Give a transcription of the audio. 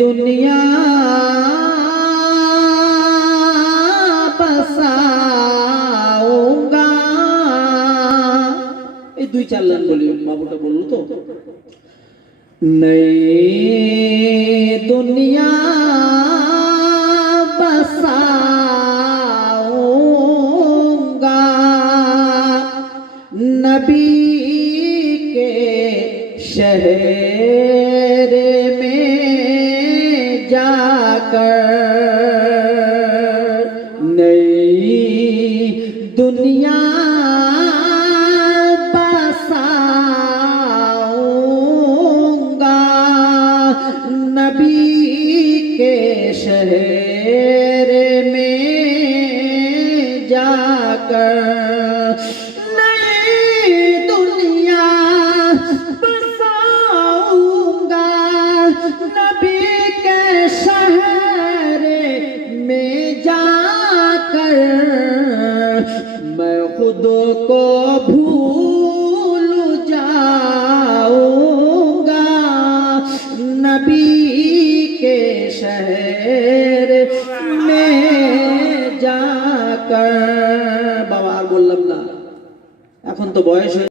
दुनिया बसाऊंगा। ये दुई चार लाइन बोलिए, बाबूटा बोलूं तो नई दुनिया बसाऊंगा, नबी के शहर में जाकर। नई दुनिया बसाऊंगा, नबी के शहर में जाकर। मैं खुद को भूल जाऊंगा, नबी के शहर में जाकर। বাবা আর বললাম না, এখন তো বয়স